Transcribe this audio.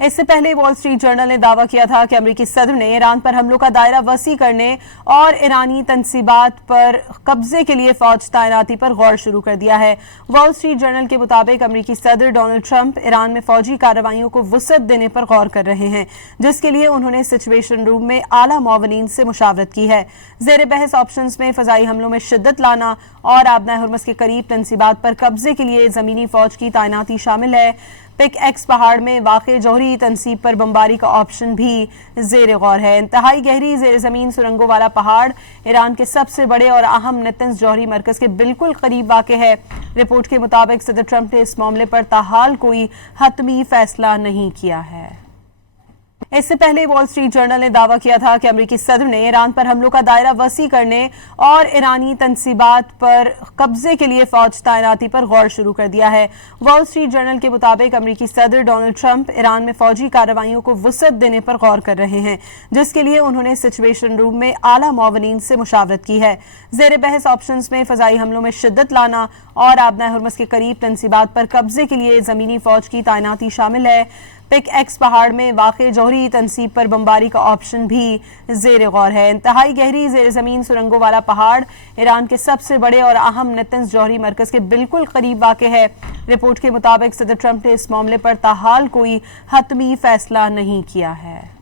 اس سے پہلے وال اسٹریٹ جرنل نے دعویٰ کیا تھا کہ امریکی صدر نے ایران پر حملوں کا دائرہ وسیع کرنے اور ایرانی تنصیبات پر قبضے کے لیے فوج تعیناتی پر غور شروع کر دیا ہے۔ وال اسٹریٹ جرنل کے مطابق امریکی صدر ڈونلڈ ٹرمپ ایران میں فوجی کارروائیوں کو وسعت دینے پر غور کر رہے ہیں، جس کے لیے انہوں نے سچویشن روم میں اعلیٰ معاونین سے مشاورت کی ہے۔ زیر بحث آپشنز میں فضائی حملوں میں شدت لانا اور آبنائے ہرمز کے قریب تنصیبات پر قبضے کے لیے زمینی فوج کی تعیناتی شامل ہے۔ پک ایکس پہاڑ میں واقع جوہری تنصیب پر بمباری کا آپشن بھی زیر غور ہے۔ انتہائی گہری زیر زمین سرنگوں والا پہاڑ ایران کے سب سے بڑے اور اہم نتنز جوہری مرکز کے بالکل قریب واقع ہے۔ رپورٹ کے مطابق صدر ٹرمپ نے اس معاملے پر تاحال کوئی حتمی فیصلہ نہیں کیا ہے۔ اس سے پہلے وال اسٹریٹ جرنل نے دعویٰ کیا تھا کہ امریکی صدر نے ایران پر حملوں کا دائرہ وسیع کرنے اور ایرانی تنصیبات پر قبضے کے لیے فوج تعیناتی پر غور شروع کر دیا ہے۔ وال اسٹریٹ جرنل کے مطابق امریکی صدر ڈونلڈ ٹرمپ ایران میں فوجی کارروائیوں کو وسعت دینے پر غور کر رہے ہیں، جس کے لیے انہوں نے سچویشن روم میں اعلیٰ معاونین سے مشاورت کی ہے۔ زیر بحث آپشنز میں فضائی حملوں میں شدت لانا اور آبنائے ہرمز کے قریب تنصیبات پر قبضے کے لیے زمینی فوج کی تعیناتی شامل ہے۔ پک ایکس پہاڑ میں واقع جوہری تنصیب پر بمباری کا آپشن بھی زیر غور ہے۔ انتہائی گہری زیر زمین سرنگوں والا پہاڑ ایران کے سب سے بڑے اور اہم نتنز جوہری مرکز کے بالکل قریب واقع ہے۔ رپورٹ کے مطابق صدر ٹرمپ نے اس معاملے پر تاحال کوئی حتمی فیصلہ نہیں کیا ہے۔